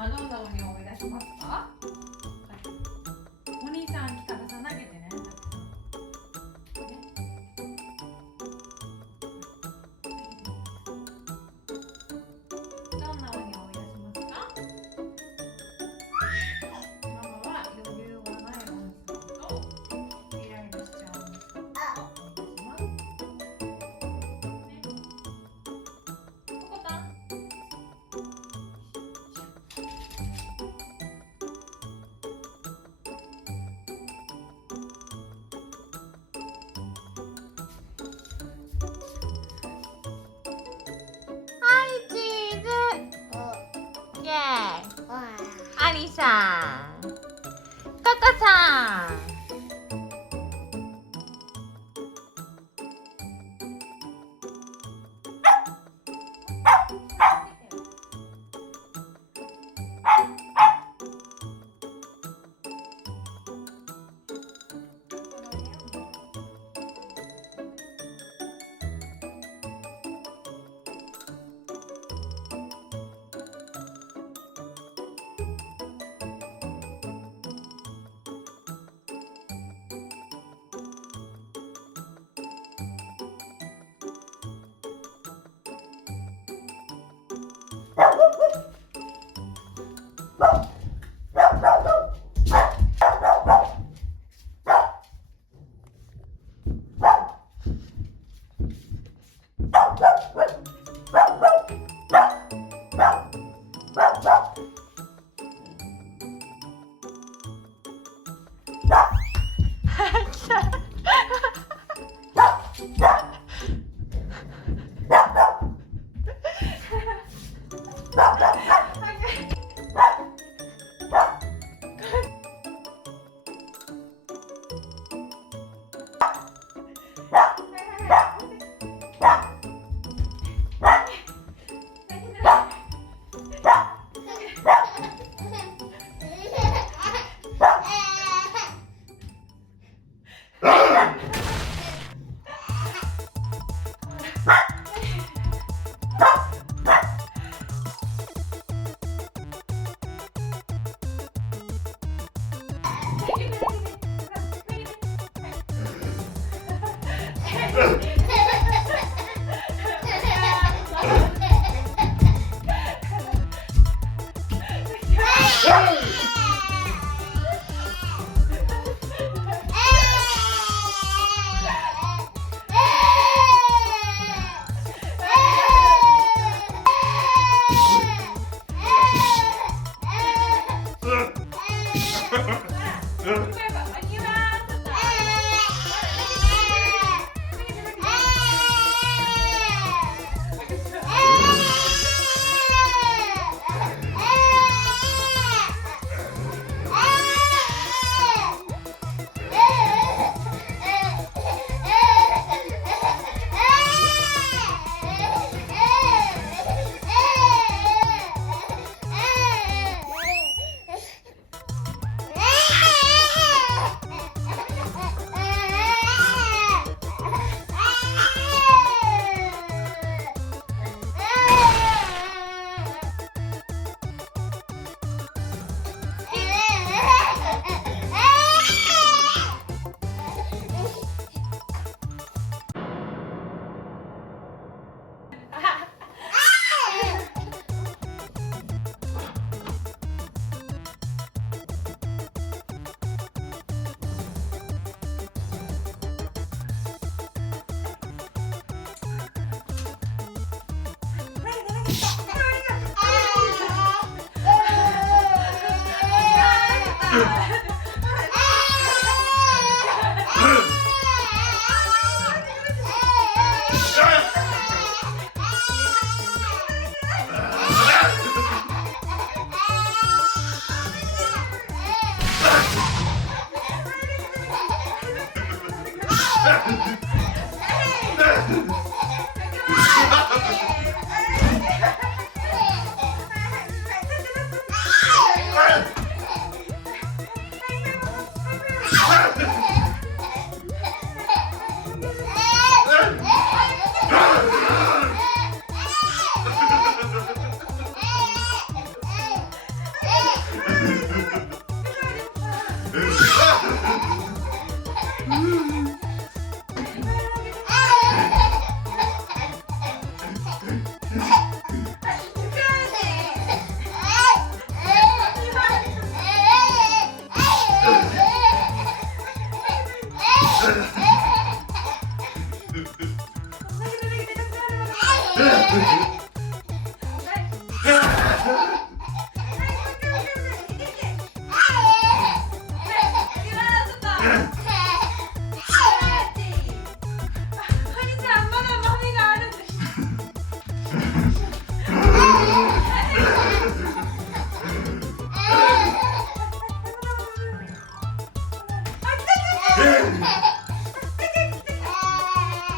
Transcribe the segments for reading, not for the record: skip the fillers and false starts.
はどんな鬼を思い出しますか？はい、お兄さん来たらさ投げてね。どんな鬼を思い出しますか？ママは余裕がないお兄さんとイライラしちゃうお兄さんを思い出します。ココタン。チーズイエーイ。アリさん、ココさん。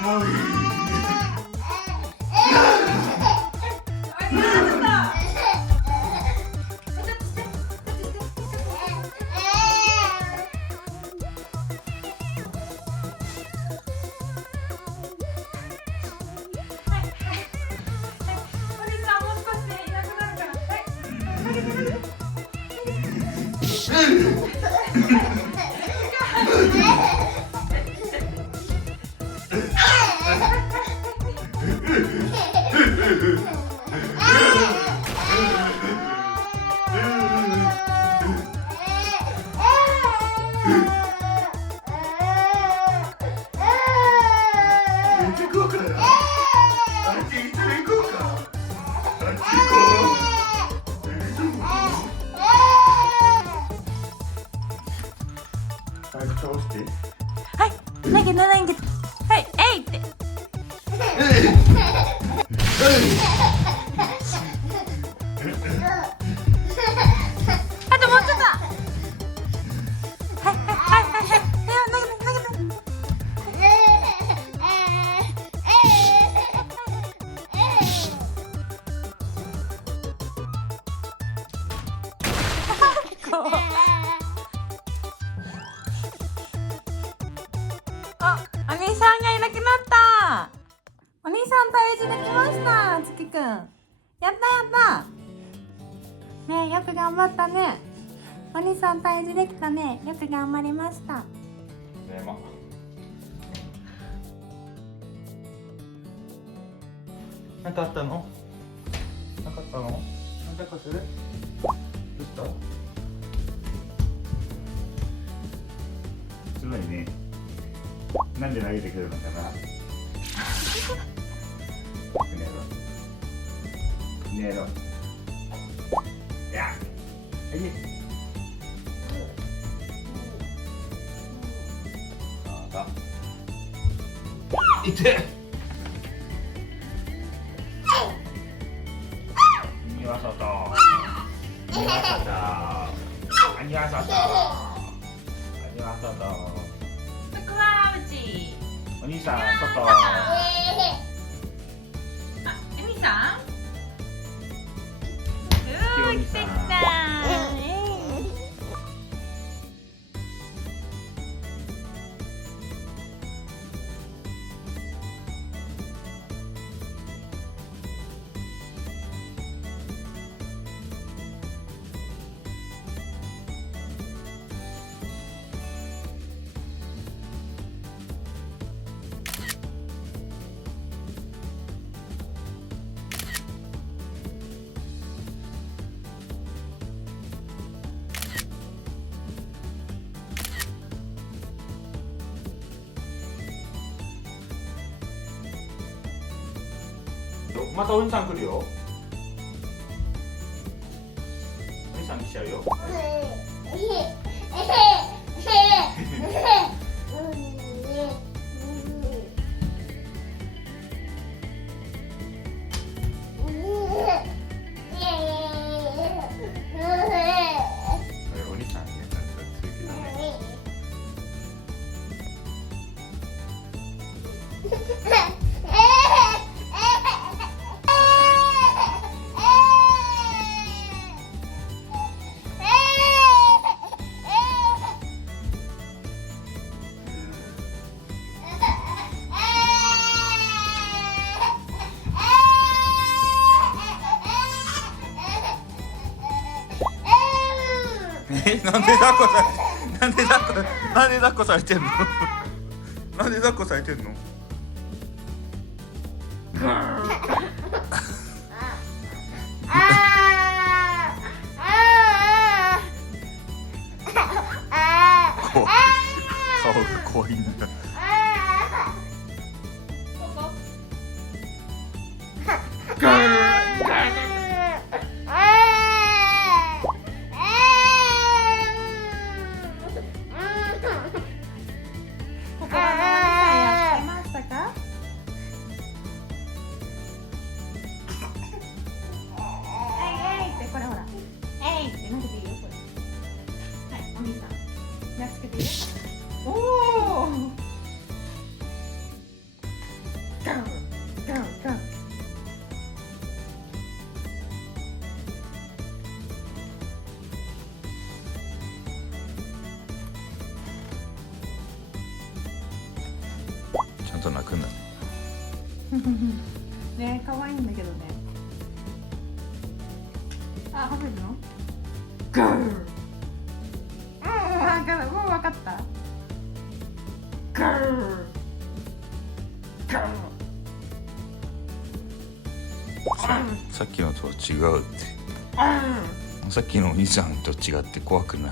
もういい。はい、投げた。はい、えいって。あともうちょっと。はいはいはいはいはい。投げた。あ、お兄さんがいなくなった。お兄さん退治できました、つきくん。やったやった。ねえ、よく頑張ったね。お兄さん退治できたね。よく頑張りました。ねま。なんかあったの？なかったの？なんかする？どうした？すごいね。なんで投げてくるのかな。ねえろ。いや。はい。ああ。いて。にわさと。にわさと。にわさと。にわさと。お兄さん、外。お兄さん。お兄さん。またお兄さん来るよ。お兄さん来ちゃうよ。お兄さんね、強いけどね。なんで抱っこされ、なんで抱っこされてんの？なんで抱っこされてんの？顔が怖いんだ。ね、可愛いんだけどね。あ、食べるの？ガー。もう分かった。ガー。ガー。さっきのとは違うって。さっきのお兄さんと違って怖くない。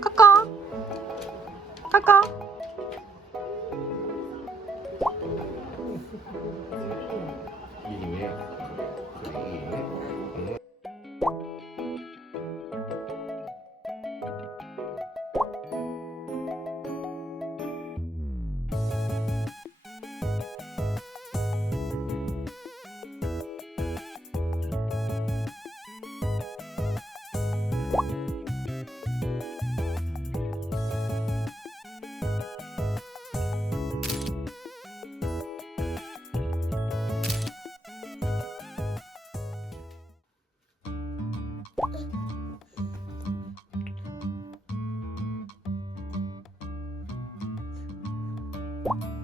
ココココ。いいね。いいね。うん。